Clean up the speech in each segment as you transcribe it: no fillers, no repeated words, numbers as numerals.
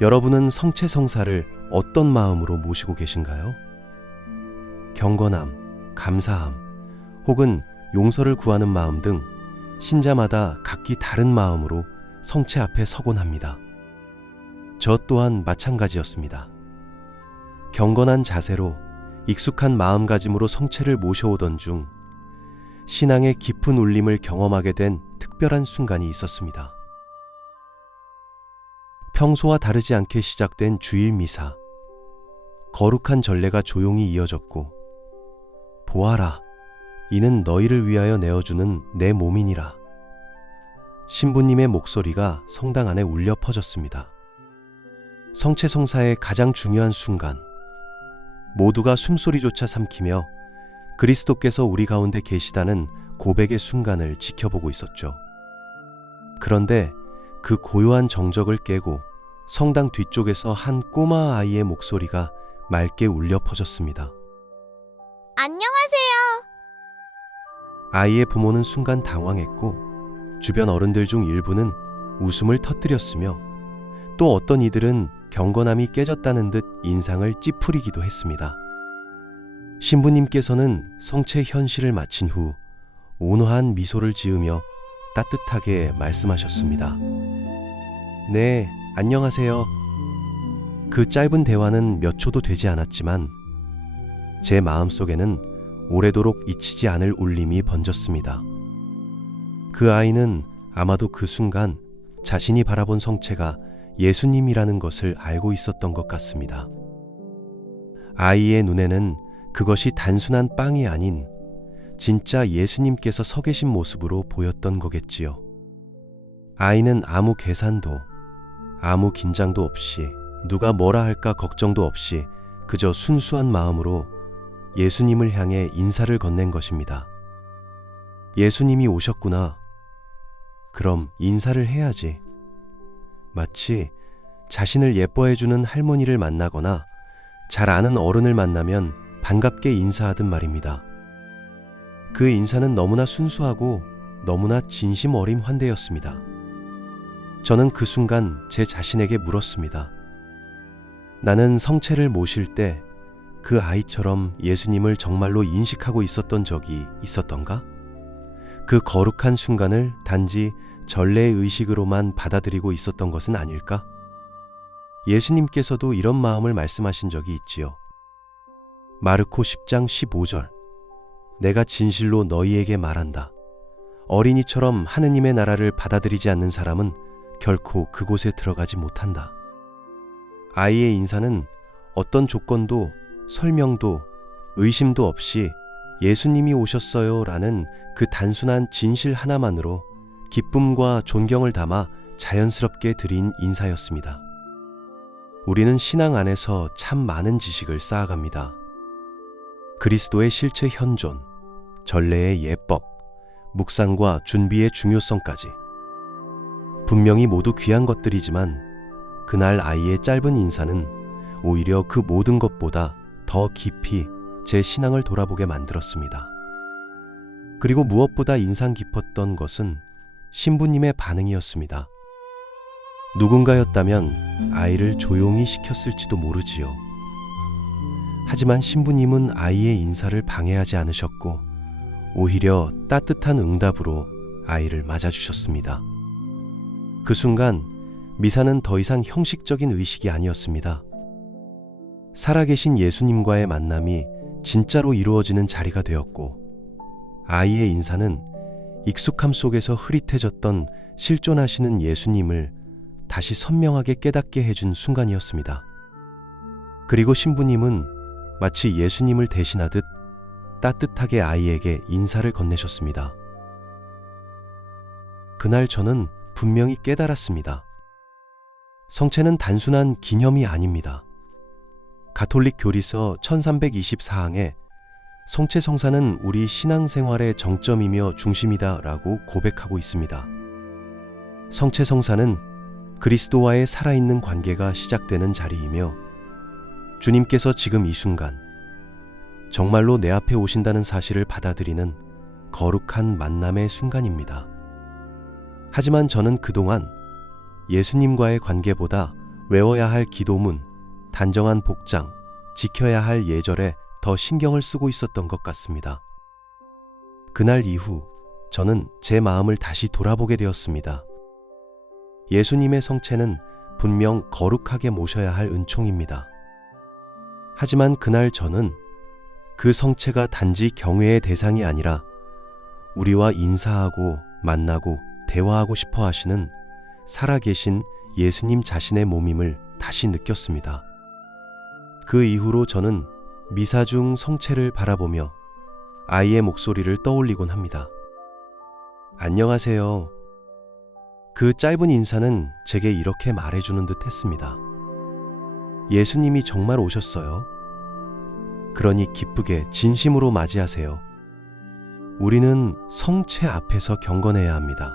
여러분은 성체성사를 어떤 마음으로 모시고 계신가요? 경건함, 감사함, 혹은 용서를 구하는 마음 등 신자마다 각기 다른 마음으로 성체 앞에 서곤 합니다. 저 또한 마찬가지였습니다. 경건한 자세로 익숙한 마음가짐으로 성체를 모셔오던 중 신앙의 깊은 울림을 경험하게 된 특별한 순간이 있었습니다. 평소와 다르지 않게 시작된 주일 미사. 거룩한 전례가 조용히 이어졌고, 보아라, 이는 너희를 위하여 내어주는 내 몸이니라. 신부님의 목소리가 성당 안에 울려 퍼졌습니다. 성체성사의 가장 중요한 순간, 모두가 숨소리조차 삼키며 그리스도께서 우리 가운데 계시다는 고백의 순간을 지켜보고 있었죠. 그런데 그 고요한 정적을 깨고 성당 뒤쪽에서 한 꼬마 아이의 목소리가 맑게 울려 퍼졌습니다. 안녕하세요. 아이의 부모는 순간 당황했고 주변 어른들 중 일부는 웃음을 터뜨렸으며 또 어떤 이들은 경건함이 깨졌다는 듯 인상을 찌푸리기도 했습니다. 신부님께서는 성체 현실을 마친 후 온화한 미소를 지으며 따뜻하게 말씀하셨습니다. 네, 안녕하세요. 그 짧은 대화는 몇 초도 되지 않았지만 제 마음속에는 오래도록 잊히지 않을 울림이 번졌습니다. 그 아이는 아마도 그 순간 자신이 바라본 성체가 예수님이라는 것을 알고 있었던 것 같습니다. 아이의 눈에는 그것이 단순한 빵이 아닌 진짜 예수님께서 서 계신 모습으로 보였던 거겠지요. 아이는 아무 계산도, 아무 긴장도 없이, 누가 뭐라 할까 걱정도 없이 그저 순수한 마음으로 예수님을 향해 인사를 건넨 것입니다. 예수님이 오셨구나. 그럼 인사를 해야지. 마치 자신을 예뻐해주는 할머니를 만나거나 잘 아는 어른을 만나면 반갑게 인사하듯 말입니다. 그 인사는 너무나 순수하고 너무나 진심 어린 환대였습니다. 저는 그 순간 제 자신에게 물었습니다. 나는 성체를 모실 때 그 아이처럼 예수님을 정말로 인식하고 있었던 적이 있었던가? 그 거룩한 순간을 단지 전례의 의식으로만 받아들이고 있었던 것은 아닐까? 예수님께서도 이런 마음을 말씀하신 적이 있지요. 마르코 10장 15절. 내가 진실로 너희에게 말한다. 어린이처럼 하느님의 나라를 받아들이지 않는 사람은 결코 그곳에 들어가지 못한다. 아이의 인사는 어떤 조건도 설명도 의심도 없이 예수님이 오셨어요 라는 그 단순한 진실 하나만으로 기쁨과 존경을 담아 자연스럽게 드린 인사였습니다. 우리는 신앙 안에서 참 많은 지식을 쌓아갑니다. 그리스도의 실체 현존, 전례의 예법, 묵상과 준비의 중요성까지. 분명히 모두 귀한 것들이지만 그날 아이의 짧은 인사는 오히려 그 모든 것보다 더 깊이 제 신앙을 돌아보게 만들었습니다. 그리고 무엇보다 인상 깊었던 것은 신부님의 반응이었습니다. 누군가였다면 아이를 조용히 시켰을지도 모르지요. 하지만 신부님은 아이의 인사를 방해하지 않으셨고 오히려 따뜻한 응답으로 아이를 맞아주셨습니다. 그 순간 미사는 더 이상 형식적인 의식이 아니었습니다. 살아계신 예수님과의 만남이 진짜로 이루어지는 자리가 되었고 아이의 인사는 익숙함 속에서 흐릿해졌던 실존하시는 예수님을 다시 선명하게 깨닫게 해준 순간이었습니다. 그리고 신부님은 마치 예수님을 대신하듯 따뜻하게 아이에게 인사를 건네셨습니다. 그날 저는 분명히 깨달았습니다. 성체는 단순한 기념이 아닙니다. 가톨릭 교리서 1324항에 성체성사는 우리 신앙생활의 정점이며 중심이다 라고 고백하고 있습니다. 성체성사는 그리스도와의 살아있는 관계가 시작되는 자리이며 주님께서 지금 이 순간 정말로 내 앞에 오신다는 사실을 받아들이는 거룩한 만남의 순간입니다. 하지만 저는 그동안 예수님과의 관계보다 외워야 할 기도문, 단정한 복장, 지켜야 할 예절에 더 신경을 쓰고 있었던 것 같습니다. 그날 이후 저는 제 마음을 다시 돌아보게 되었습니다. 예수님의 성체는 분명 거룩하게 모셔야 할 은총입니다. 하지만 그날 저는 그 성체가 단지 경외의 대상이 아니라 우리와 인사하고 만나고 대화하고 싶어 하시는 살아계신 예수님 자신의 몸임을 다시 느꼈습니다. 그 이후로 저는 미사 중 성체를 바라보며 아이의 목소리를 떠올리곤 합니다. 안녕하세요. 그 짧은 인사는 제게 이렇게 말해주는 듯 했습니다. 예수님이 정말 오셨어요. 그러니 기쁘게 진심으로 맞이하세요. 우리는 성체 앞에서 경건해야 합니다.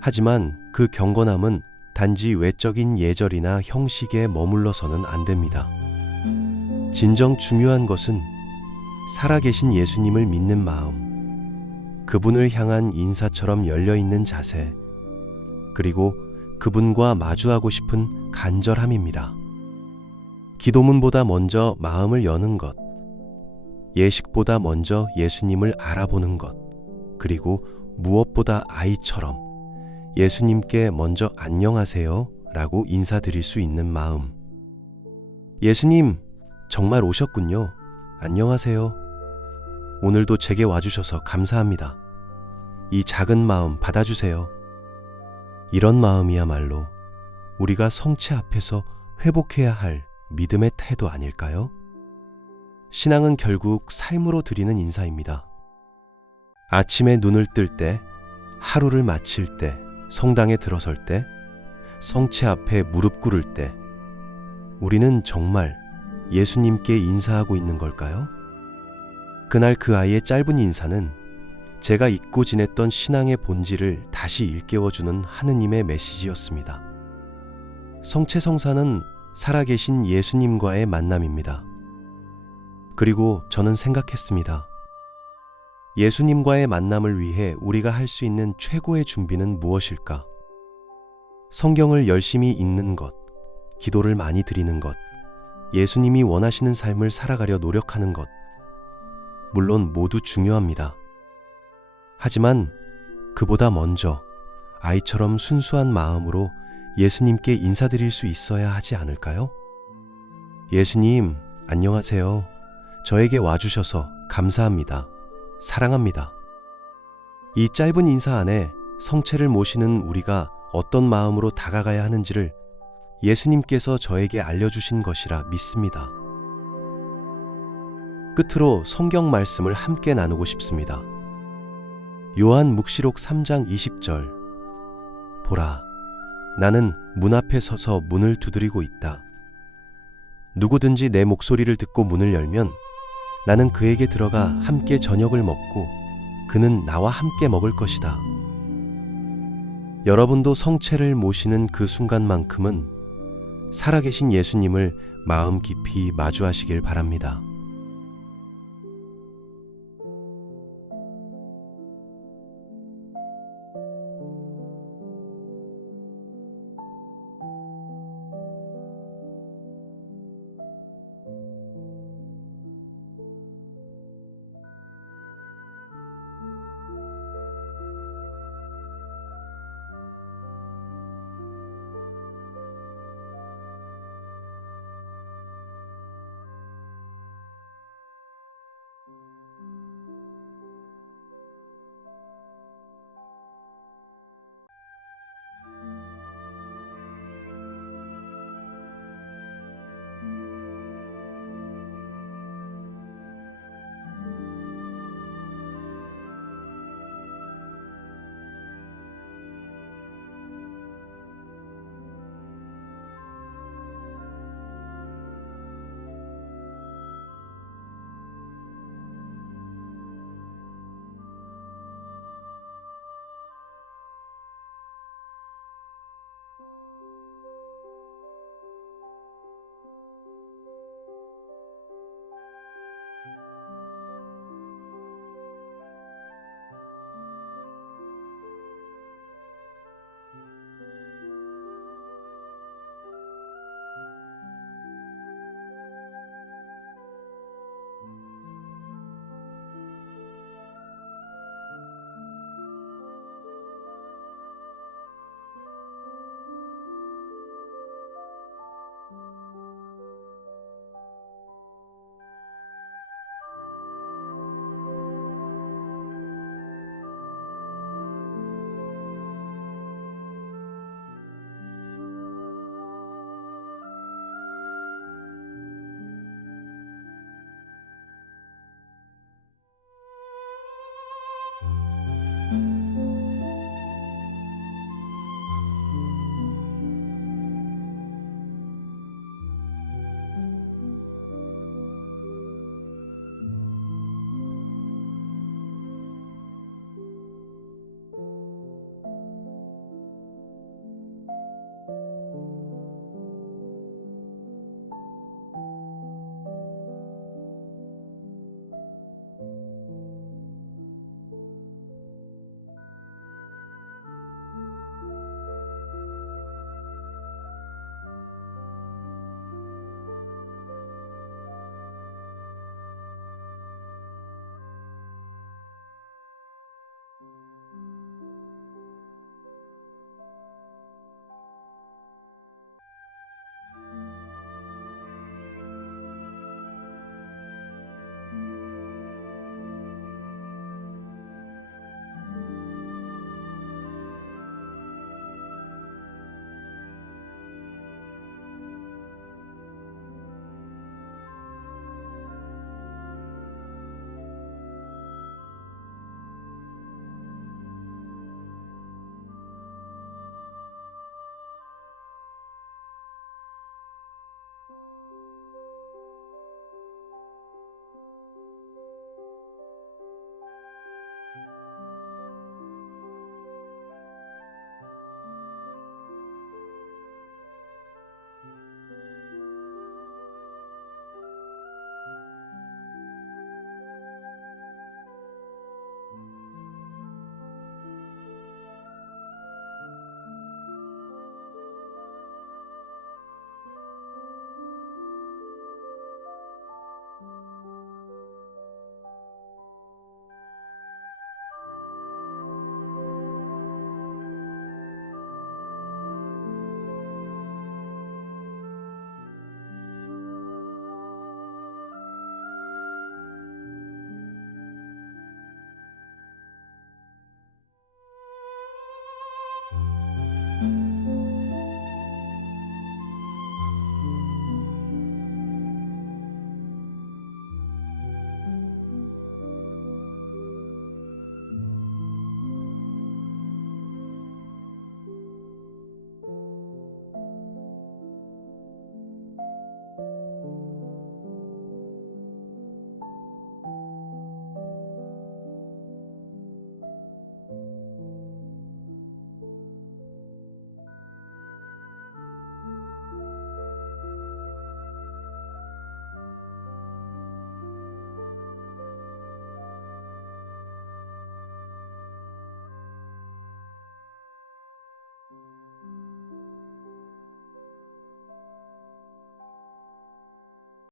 하지만 그 경건함은 단지 외적인 예절이나 형식에 머물러서는 안 됩니다. 진정 중요한 것은 살아계신 예수님을 믿는 마음, 그분을 향한 인사처럼 열려있는 자세, 그리고 그분과 마주하고 싶은 간절함입니다. 기도문보다 먼저 마음을 여는 것, 예식보다 먼저 예수님을 알아보는 것, 그리고 무엇보다 아이처럼 예수님께 먼저 안녕하세요 라고 인사드릴 수 있는 마음. 예수님, 정말 오셨군요. 안녕하세요. 오늘도 제게 와주셔서 감사합니다. 이 작은 마음 받아주세요. 이런 마음이야말로 우리가 성체 앞에서 회복해야 할 믿음의 태도 아닐까요? 신앙은 결국 삶으로 드리는 인사입니다. 아침에 눈을 뜰 때, 하루를 마칠 때, 성당에 들어설 때, 성체 앞에 무릎 꿇을 때, 우리는 정말 예수님께 인사하고 있는 걸까요? 그날 그 아이의 짧은 인사는 제가 잊고 지냈던 신앙의 본질을 다시 일깨워주는 하느님의 메시지였습니다. 성체성사는 살아계신 예수님과의 만남입니다. 그리고 저는 생각했습니다. 예수님과의 만남을 위해 우리가 할 수 있는 최고의 준비는 무엇일까? 성경을 열심히 읽는 것, 기도를 많이 드리는 것, 예수님이 원하시는 삶을 살아가려 노력하는 것, 물론 모두 중요합니다. 하지만 그보다 먼저 아이처럼 순수한 마음으로 예수님께 인사드릴 수 있어야 하지 않을까요? 예수님, 안녕하세요. 저에게 와주셔서 감사합니다. 사랑합니다. 이 짧은 인사 안에 성체를 모시는 우리가 어떤 마음으로 다가가야 하는지를 예수님께서 저에게 알려주신 것이라 믿습니다. 끝으로 성경 말씀을 함께 나누고 싶습니다. 요한 묵시록 3장 20절. 보라, 나는 문 앞에 서서 문을 두드리고 있다. 누구든지 내 목소리를 듣고 문을 열면 나는 그에게 들어가 함께 저녁을 먹고 그는 나와 함께 먹을 것이다. 여러분도 성체를 모시는 그 순간만큼은 살아계신 예수님을 마음 깊이 마주하시길 바랍니다.